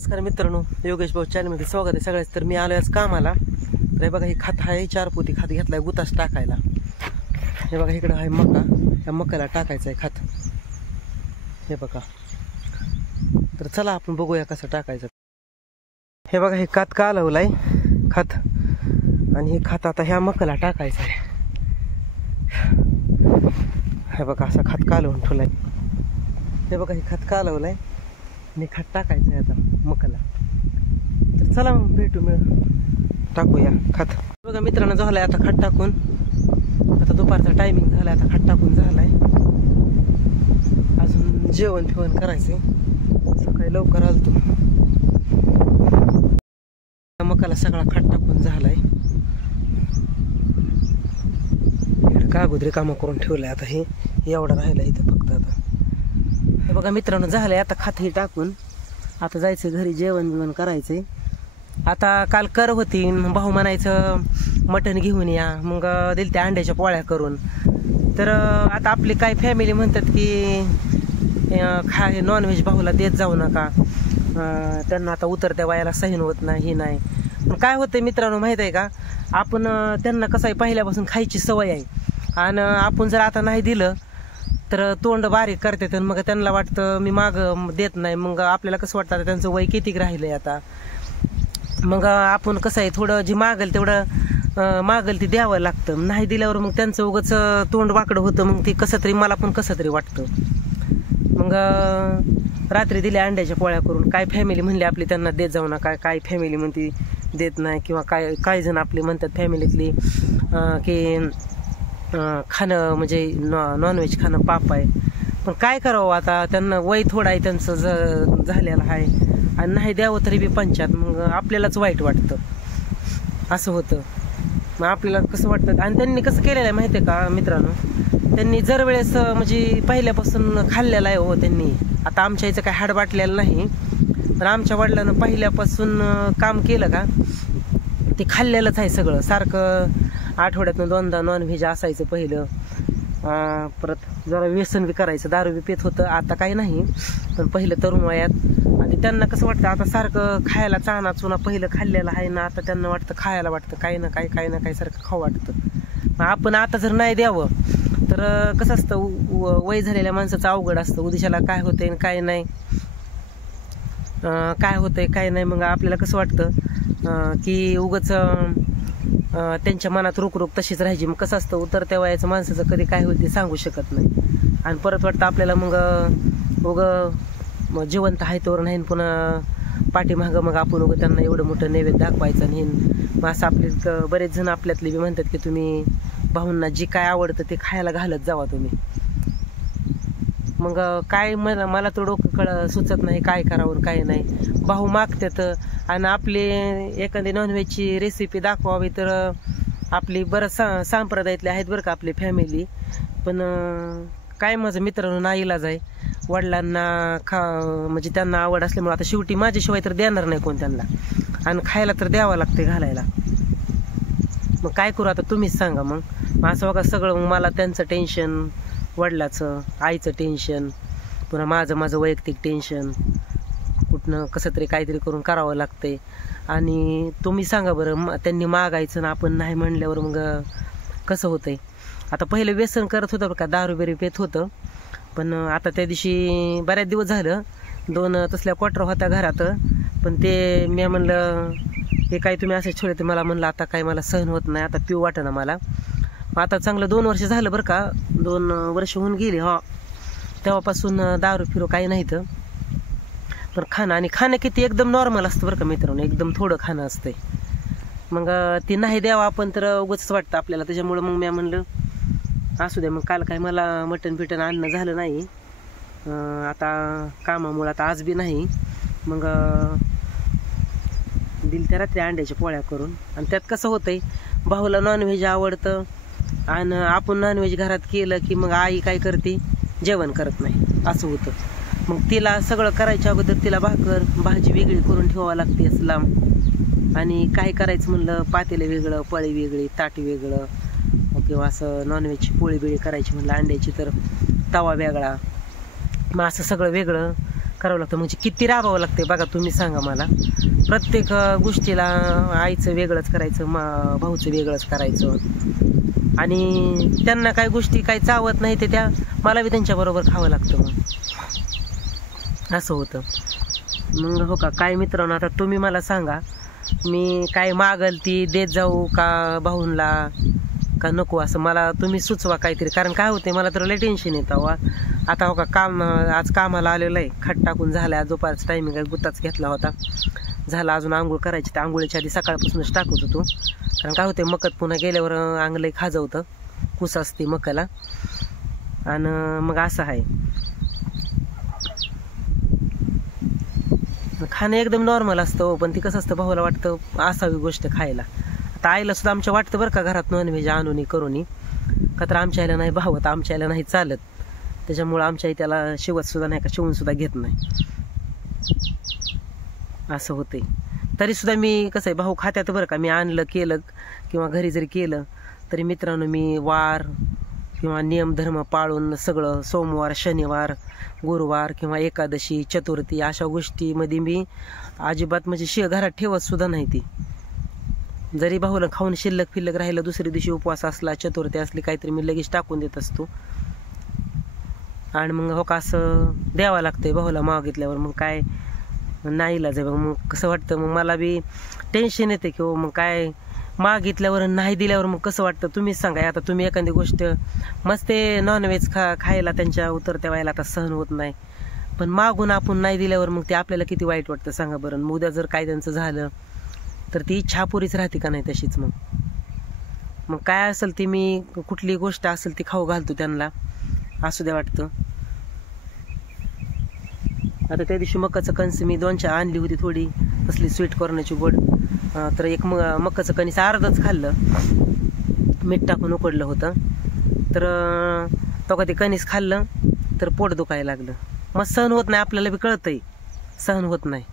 नमस्कार मित्रांनो, योगेश भाऊ चॅनलमध्ये स्वागत आहे सगळ्याच. तर मी आलो आज कामाला. तर हे बघा, ही खत आहे 4 पोती खत घेतलाय गुतास टाकायला. हे बघा, इकडं आहे मका, त्या मकाला टाकायचं आहे खत. हे बघा, तर चला आपण बघूया कसं टाकायचं. हे बघा, हे खत कालवलाय खत, आणि हे खत आता ह्या मकाला टाकायचं आहे. हे बघा, असं खत कालवून ठेवलाय. हे बघा, हे खत कालवलाय आणि खत टाकायचं आहे आता मकाला. तर चला मग भेटू, टाकूया खत. बघा मित्रांनो, झालंय आता खत टाकून. आता दुपारचा टायमिंग झालाय, आता खत टाकून झालाय. अजून जेवण फिवण करायचंय. सकाळी लवकर आलतो. मकाला सगळा खत टाकून झालाय. कागद रिकामा करून ठेवलाय. आता हे एवढं राहिलं इथं फक्त. आता हे बघा मित्रांनो, झालंय आता खत हे टाकून. आता जायचं घरी, जेवण बिवण करायचंय. आता काल कर होती, भाऊ म्हणायचं मटण घेऊन या, मग दिल त्या अंड्याच्या पोळ्या करून. तर आता आपली काय फॅमिली म्हणतात की नॉनव्हेज भाऊला देत जाऊ नका, त्यांना आता उतरत्या वयाला सहन होत नाही, हे नाही. पण काय होतंय मित्रांनो माहित आहे का, आपण त्यांना कसं आहे पहिल्यापासून खायची सवय आहे, आणि आपण जर आता नाही दिलं तर तोंड बारीक करतात. मग त्यांना वाटतं मी माग देत नाही. मग आपल्याला कसं वाटतं आता त्यांचं वय किती राहिलंय आता. मग आपण कसं आहे, थोडं जे मागल तेवढं मागल ते द्यावं लागतं. नाही दिल्यावर मग त्यांचं उगाच तोंड वाकडं होतं. मग ते कसं तरी, मला पण कसं तरी वाटतं. मग रात्री दिल्या अंड्याच्या पोळ्या करून. काय फॅमिली म्हणली आपली त्यांना देत जाऊ नका, काय फॅमिली म्हणती देत नाही, किंवा काय जण आपली म्हणतात फॅमिलीतली की खाणं म्हणजे नॉनव्हेज खाणं पाप आहे. पण काय करावं आता, त्यांना वय थोडं आहे त्यांचं झालेलं आहे, आणि नाही द्यावं तरी बी पंचायत. मग आपल्यालाच वाईट वाटतं, असं होतं. मग आपल्याला कसं वाटतं. आणि त्यांनी कसं केलेलं आहे माहिती आहे का मित्रांनो, त्यांनी जर वेळेस म्हणजे पहिल्यापासून खाल्लेलं आहे हो त्यांनी. आता आमच्या इथं काय हाड बाटलेलं नाही, पण आमच्या वडिलांना पहिल्यापासून काम केलं का ते खाल्लेलंच आहे सगळं. सारखं आठवड्यातून 2दा नॉनव्हेज असायचं पहिलं. परत जरा व्यसन बी करायचं, दारू बी पेत होतं. आता काही नाही, पण पहिलं तरुण वयात. आणि त्यांना कसं वाटतं आता सारखं खायला चाना चुना पहिलं खाल्लेलं आहे ना, आता त्यांना वाटतं खायला वाटतं काही ना काही सारखं खाऊ वाटतं. मग आपण आता जर नाही द्यावं तर कसं असतं, वय झालेल्या माणसाचं अवघड असतं. उद्याला काय होतंय काय नाही, काय होतंय काय नाही. मग आपल्याला कसं वाटतं की उगाच त्यांच्या मनात रुक तशीच राहायची. मग कसं असतं, उतरत्या वयाचं माणसाचं कधी काय होईल ते सांगू शकत नाही. आणि परत वाटतं आपल्याला मग जिवंत आहे तोवर नाही, पुन्हा पाठीमागं मग आपण त्यांना एवढं मोठं नैवेद्य दाखवायचं नाही. मग असं आपले बरेच जण आपल्यातले बी म्हणतात की तुम्ही भाऊंना जे काय आवडतं ते खायला घालत जावा तुम्ही. मग काय मला तर डोकं सुचत नाही काय करावं काय नाही. भाऊ मागतात, आणि आपली एखादी नॉनव्हेजची रेसिपी दाखवावी तर आपली बरंच संप्रदायातले आहेत बरं का आपली फॅमिली. पण काय माझं मित्रांनो नाईलाज आहे. वडिलांना म्हणजे त्यांना आवड असल्यामुळे आता शेवटी माझ्याशिवाय तर देणार नाही कोण त्यांना, आणि खायला तर द्यावं लागते घालायला. मग काय करू आता तुम्हीच सांगा. मग असं बघा सगळं, मग मला त्यांचं टेन्शन, वडिलाचं आईचं टेन्शन, पुन्हा माझं वैयक्तिक टेन्शन, कुठनं कसं तरी काहीतरी करून करावं लागतंय. आणि तुम्ही सांगा बरं, त्यांनी मागायचं ना आपण नाही म्हणल्यावर मग कसं होतंय. आता पहिलं व्यसन करत होतं बरं का, दारू बिरू पेत होतं. पण आता त्या दिवशी बऱ्याच दिवस झालं 2 तसल्या क्वार्टर होत्या घरात. पण ते मी म्हणलं हे काय तुम्ही असे छोडे, मला म्हणलं आता काय मला सहन होत नाही, आता पिऊ वाटेना मला. आता चांगलं 2 वर्ष झालं बरं का, 2 वर्ष होऊन गेली हा. तेव्हापासून दारू फिरू काही नाही. तर पण खाणं किती एकदम नॉर्मल असतं बरं का मित्रांनो, एकदम थोडं खाणं असतंय. मग ती नाही द्यावं आपण तर उगाच वाटतं आपल्याला. त्याच्यामुळं मग मी म्हणलं असू द्या. मग काल काय मला मटण पिटण आणणं झालं नाही, आता कामामुळं आता आज बी नाही. मग दिल त्या रात्री अंड्याच्या पोळ्या करून. आणि त्यात कसं होतंय, भाऊला नॉनव्हेज आवडतं, आणि आपण नॉनव्हेज घरात केलं की मग आई काय करते, जेवण करत नाही, असं होतं. मग तिला सगळं करायच्या अगोदर तिला भाजी वेगळी करून ठेवावं लागते असं लांब. आणि काय करायचं म्हणलं, पातेलं वेगळं, पळी वेगळी, ताट वेगळं, किंवा असं नॉनव्हेजची पोळी बिळी करायची म्हणलं अंड्याची तर तवा वेगळा. मग असं सगळं वेगळं करावं लागतं. म्हणजे किती राबावं लागते बघा, तुम्ही सांगा मला. प्रत्येक गोष्टीला आईचं वेगळंच करायचं, भाऊचं वेगळंच करायचं, आणि त्यांना काही गोष्टी काही चावत नाही ते त्या मला बी त्यांच्याबरोबर खावं लागतं. मग असं होतं. मग हो का काय मित्रांनो, आता तुम्ही मला सांगा, मी काय मागल ती देत जाऊ का भाऊंला का नको, असं मला तुम्ही सुचवा काहीतरी. कारण काय होते, मला तर लय टेन्शन येतं. आता हो का काम आज कामाला आलेलं आहे, खट टाकून झालं. आज दुपारचा टायमिंग आहे, गुत्ताच घेतला होता, झाला. अजून आंघोळ करायची, तर आंघोळीच्या आधी सकाळपासूनच टाकत होतो. कारण काय होते, मकत पुन्हा गेल्यावर अंगलंय खाजवतं, कुस असते मकाला. आणि मग असं आहे, खाणं एकदम नॉर्मल असतं. पण ती कसं असतं, भावाला वाटतं असावी गोष्ट खायला. आता आईला सुद्धा आमच्या वाटतं बरं का, घरात नॉनव्हेज आणून करून, का तर आमच्या आईला नाही भावत, आमच्या आईला नाही चालत. त्याच्यामुळं आमच्या आई त्याला शिवत सुद्धा नाही, का शिवून सुद्धा घेत नाही, असं होते. तरी सुद्धा मी कसं आहे, भाऊ खात्यात बरं का. मी आणलं केलं किंवा घरी जरी केलं तरी मित्रांनो, मी वार किंवा नियम धर्म पाळून सगळं, सोमवार, शनिवार, गुरुवार किंवा एकादशी, चतुर्थी अशा गोष्टीमध्ये मी अजिबात म्हणजे घरात ठेवत सुद्धा नाही. ती जरी भाऊला खाऊन शिल्लक राहिलं, दुसऱ्या दिवशी उपवास असला, चतुर्थी असली काहीतरी, मी लगेच टाकून देत असतो. आणि मग हो का असं द्यावं लागतंय भाऊला मागितल्यावर. मग काय नाहीला जाय, मग कसं वाटतं, मग मला बी टेन्शन येते की मग काय मागितल्यावर नाही दिल्यावर मग कसं वाटतं, तुम्हीच सांगा. आता तुम्ही एखादी गोष्ट मस्त ते नॉनव्हेज खायला त्यांच्या उतरत्या व्हायला आता सहन होत नाही, पण मागून आपण नाही दिल्यावर मग ते आपल्याला किती वाईट वाटतं सांगा बरं. मग उद्या जर काय त्यांचं झालं तर ती इच्छा पुरीच राहते का नाही तशीच. मग काय असेल ती, मी कुठली गोष्ट असेल ती खाऊ घालतो त्यांना, असू द्या वाटतं. आता त्या दिवशी मकाचं कणस मी 2-4 आणली होती, थोडी तसली स्वीट कॉर्नची गोड. तर एक मकाचं कणीस अर्धच खाल्लं, मीठ टाकून उकडलं होतं. तर तो कधी कणीस खाल्लं तर पोट दुखायला लागलं. मग सहन होत नाही, आपल्याला बी कळतंय सहन होत नाही,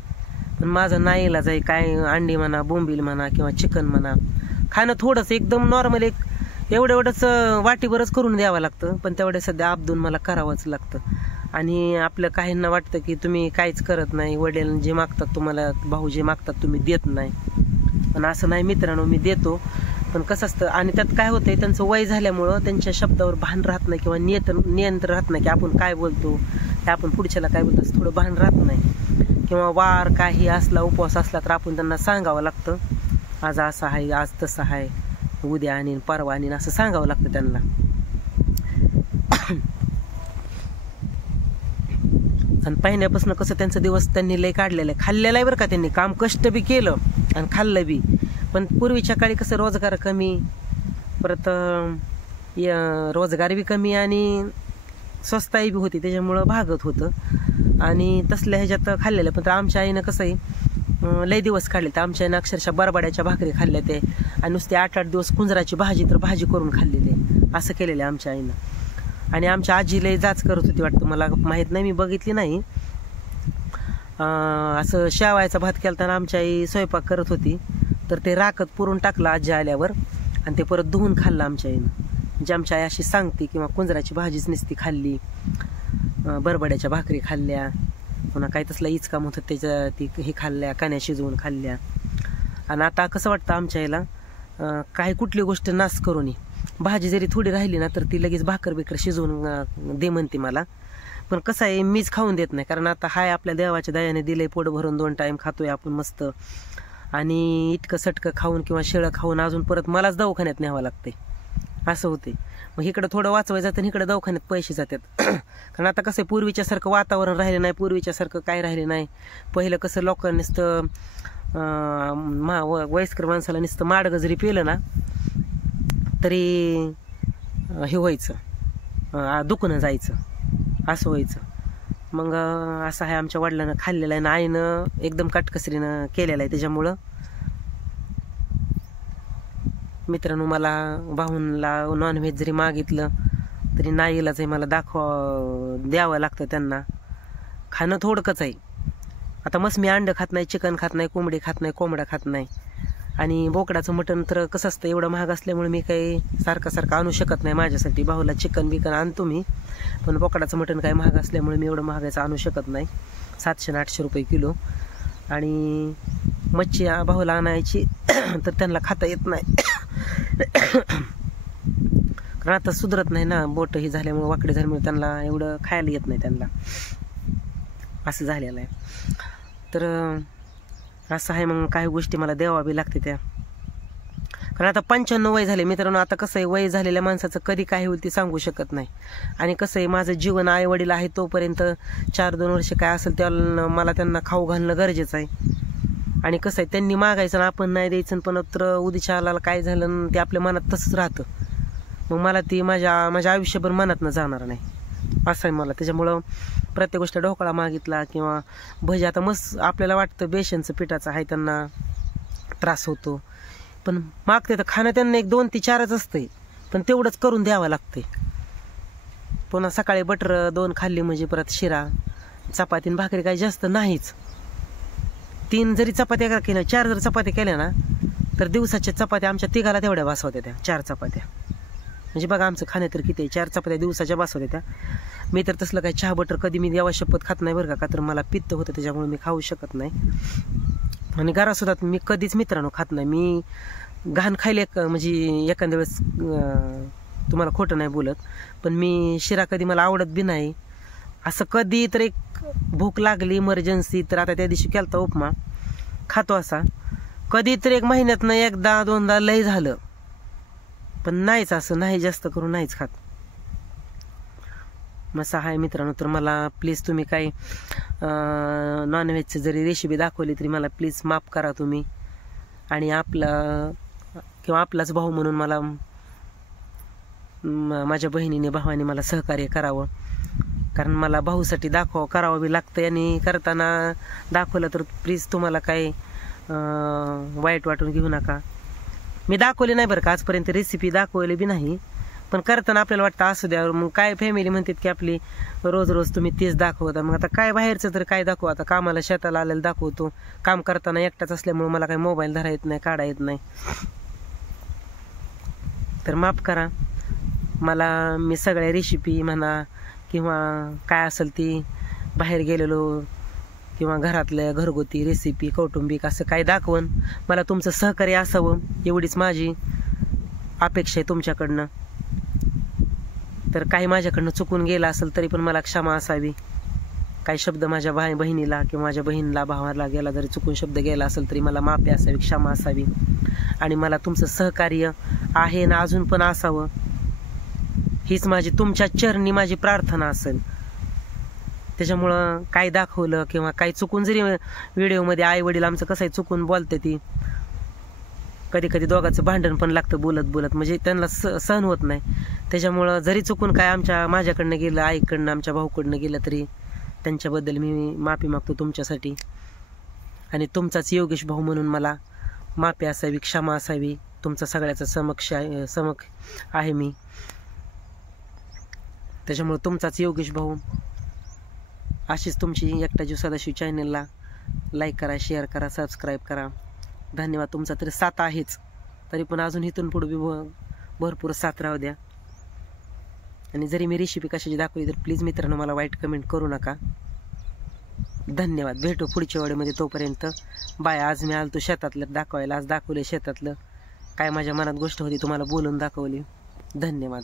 पण माझं नाहीला जाई. काय अंडी म्हणा, बोंबील म्हणा किंवा चिकन म्हणा, खाणं थोडंसं एकदम नॉर्मल एवढंच वाटीभरच करून द्यावं लागतं. पण तेवढे सध्या आपदून मला करावंच लागतं. आणि आपलं काहींना वाटतं की तुम्ही काहीच करत नाही, वडील जे मागतात तुम्हाला, भाऊ जे मागतात तुम्ही देत नाही. पण असं नाही मित्रांनो, मी देतो. पण कसं असतं, आणि त्यात काय होतंय, त्यांचं वय झाल्यामुळं त्यांच्या शब्दावर भान राहत नाही किंवा नियंत्रण राहत नाही, की आपण काय बोलतो, की आपण पुढच्याला काय बोलतो, असं थोडं भान राहत नाही. किंवा वार काही असला, उपवास असला तर आपण त्यांना सांगावं लागतं, आज असं आहे, आज तसं आहे, उद्या आणीन, परवा आणीन, असं सांगावं लागतं त्यांना. आणि पहिल्यापासून कसं त्यांचा दिवस त्यांनी लय काढलेला आहे, खाल्लेला आहे बरं का. त्यांनी काम कष्ट बी केलं आणि खाल्लं बी. पण पूर्वीच्या काळी कसं रोजगार कमी, परत रोजगार बी कमी आणि स्वस्ताई बी होती, त्याच्यामुळं भागत होतं. आणि तसल्या ह्याच्यात खाल्लेलं. पण आमच्या आईनं कसं आहे, लय दिवस काढले. तर आमच्या आईनं अक्षरशः बरबड्याच्या भाकरी खाल्ल्या ते, आणि नुसते 8-8 दिवस कुंजराची भाजी तर भाजी करून खाल्लेली आहे, असं केलेलं आहे आमच्या आईनं. आणि आमच्या आजी लय जाच करत होती वाटतं, मला माहीत नाही, मी बघितली नाही. असं शेवायचा भात केलताना आमच्या आई स्वयंपाक करत होती, तर ते राखत पुरून टाकलं आजी आल्यावर, आणि ते परत धुवून खाल्लं आमच्या आईनं. म्हणजे आमच्या आई अशी सांगते, किंवा कुंजराची भाजीच नुसती खाल्ली, बरबड्याच्या भाकरी खाल्ल्या, पुन्हा काही तसला इचकाम होतं त्याच्या ती हे खाल्ल्या, कान्या शिजवून खाल्ल्या. आणि आता कसं वाटतं आमच्या आईला, काही कुठली गोष्ट नाश करून, भाजी जरी थोडी राहिली ना तर ती लगेच भाकर शिजवून दे म्हणते मला. पण कसं आहे, मीच खाऊन देत नाही, कारण आता हाय आपल्या देवाच्या दयाने दिलंय, पोट भरून 2 टाइम खातोय आपण मस्त. आणि इतकं सटकं खाऊन किंवा शेळं खाऊन अजून परत मलाच दवाखान्यात न्यावं लागते, असं होते. मग इकडं थोडं वाचवायचं जातं आणि इकडं दवाखान्यात पैसे जातात. कारण आता कसं आहे, पूर्वीच्यासारखं वातावरण राहिले नाही, पूर्वीच्यासारखं काय राहिले नाही. पहिलं कसं लोकांनी नुसतं वयस्कर माणसाला नुसतं माडगं जरी पिलं ना तरी हे व्हायचं, दुखणं जायचं, असं व्हायचं. मग असं आहे, आमच्या वडिलांना खाल्लेलं आहे ना, आईनं एकदम काटकसरीनं केलेलं आहे. त्याच्यामुळं मित्रांनो, मला भाऊंला नॉनव्हेज जरी मागितलं तरी नाही इलाज आहे, मला द्यावं लागतं त्यांना. खाणं थोडकंच आहे. आता मस्त मी अंड खात नाही, चिकन खात नाही, कोंबडी खात नाही, कोंबडा खात नाही, आणि बोकडाचं मटण तर कसं असतं, एवढं महाग असल्यामुळे मी काही सारखं आणू शकत नाही माझ्यासाठी. भाऊला चिकन बिकन आणतो मी, पण बोकडाचं मटण काही महाग असल्यामुळे मी एवढं महागाचं आणू शकत नाही. 700-800 रुपये किलो. आणि मच्छी भाऊला आणायची तर त्यांना खाता येत नाही कारण आता सुधरत नाही ना, बोट ही झाल्यामुळे, वाकडे झाल्यामुळे त्यांना एवढं खायला येत नाही त्यांना, असं झालेलं आहे. तर असं आहे. मग काही गोष्टी मला द्यावावी लागते त्या, कारण आता 95 वय झाले मित्रांनो. आता कसं आहे, वय झालेल्या माणसाचं कधी काय होईल ते सांगू शकत नाही. आणि कसं आहे, माझं जीवन आई वडील आहे तोपर्यंत 4-2 वर्ष काय असेल त्याला मला त्यांना खाऊ घालणं गरजेचं आहे. आणि कसं आहे, त्यांनी मागायचं ना आपण नाही द्यायचं, पण तर उद्याच्या आला काय झालं ते आपल्या मनात तसंच राहतं. मग मला ती माझ्या आयुष्यभर मनातनं जाणार नाही, असं आहे मला. त्याच्यामुळं प्रत्येक गोष्ट ढोकळा मागितला किंवा भजी, आता मस्त आपल्याला वाटतं बेसनचं पिठाचं आहे, त्यांना त्रास होतो, पण मागते तर खाणं त्यांना 1, 2 ते 4च असतंय, पण तेवढंच करून द्यावं लागतंय. पुन्हा सकाळी बटर 2 खाल्ली म्हणजे परत शिरा, चपाती भाकरी काही जास्त नाहीच. 3 जरी चपात्या केल्या, 4 जर चपात्या केल्या ना, तर दिवसाच्या चपात्या आमच्या तिघाला तेवढ्या बास होत्या त्या 4 चपात्या. म्हणजे बघा आमचं खाणं तर किती आहे, 4 चपात्या दिवसाच्या बास होत्या त्या. मी तर तसलं काही चहा बटर कधी मी देवा शपथ खात नाही बरं का तर मला पित्त होतं, त्याच्यामुळे मी खाऊ शकत नाही. आणि घरासुद्धा मी कधीच मित्रांनो खात नाही. मी घाण खायला म्हणजे एखाद्या वेळेस तुम्हाला खोटं नाही बोलत, पण मी शिरा कधी मला आवडत बी नाही. असं कधी तर एक भूक लागली इमर्जन्सी तर, आता त्या दिवशी केलता उपमा, खातो असा. कधी तर 1 महिन्यातनं 1-2दा लय झालं, पण नाहीच, असं नाही जास्त करून नाहीच खात. मसा आहे मित्रांनो. तर मला प्लीज तुम्ही काही नॉनव्हेजची जरी रेसिपी दाखवली तरी मला प्लीज माफ करा तुम्ही. आणि आपलाच भाऊ म्हणून मला माझ्या बहिणीने भावाने मला सहकार्य करावं, कारण मला भाऊसाठी करावं बी लागतं. आणि करताना दाखवलं तर प्लीज तुम्हाला काही वाईट वाटून घेऊ नका. मी दाखवली नाही बरं का आजपर्यंत, रेसिपी दाखवली बी नाही, पण करताना आपल्याला वाटतं असू द्या. मग काय फॅमिली म्हणतात की आपली रोज तुम्ही तेच दाखवता, मग आता काय बाहेरचं तर काय दाखवू. आता कामाला शेताला आलेलं दाखवतो, काम करताना एकटाच असल्यामुळे मला काही मोबाईल धरा येत नाही, काढा येत नाही, तर माफ करा मला. मी सगळ्या रेसिपी म्हणा किंवा काय असेल ती बाहेर गेलेलो किंवा घरातल्या घरगुती रेसिपी कौटुंबिक असं काय दाखवून मला तुमचं सहकार्य असावं, एवढीच माझी अपेक्षा आहे तुमच्याकडनं. तर काही माझ्याकडनं चुकून गेला असेल तरी पण मला क्षमा असावी. काही शब्द माझ्या बहिणीला किंवा माझ्या बहिणीला भावाला गेला जरी चुकून शब्द गेला असेल तरी मला माफी असावी, क्षमा असावी. आणि मला तुमचं सहकार्य आहे ना अजून पण असावं, हीच माझी तुमच्या चरणी माझी प्रार्थना असेल. त्याच्यामुळं काय दाखवलं किंवा काही चुकून जरी व्हिडिओमध्ये आई वडील आमचं कसं आहे चुकून बोलते ती, कधी दोघांचं भांडण पण लागतं बोलत म्हणजे त्यांना सहन होत नाही. त्याच्यामुळं जरी चुकून काय माझ्याकडनं गेलं, आईकडनं आमच्या भाऊकडनं गेलं तरी त्यांच्याबद्दल मी माफी मागतो तुमच्यासाठी. आणि तुमचाच योगेश भाऊ म्हणून मला माफी असावी, क्षमा असावी. तुमचा सगळ्याचा समक्ष आहे मी. त्याच्यामुळे तुमचाच योगेश भाऊ. अशीच तुमची एकटा जीव सदाशिव चॅनलला लाईक करा, शेअर करा, सबस्क्राईब करा. धन्यवाद. तुमचा तरी साथ आहेच, तरी पण अजून इथून पुढे भरपूर साथ राहू द्या. आणि जरी मी रेसिपी कशाची दाखवली तर प्लीज मित्रांनो मला वाईट कमेंट करू नका. धन्यवाद. भेटू पुढच्या वेळेमध्ये, तोपर्यंत बाय. आज मी आलतो शेतातलं दाखवायला, आज दाखवले शेतातलं काय माझ्या मनात गोष्ट होती तुम्हाला बोलून दाखवली. धन्यवाद.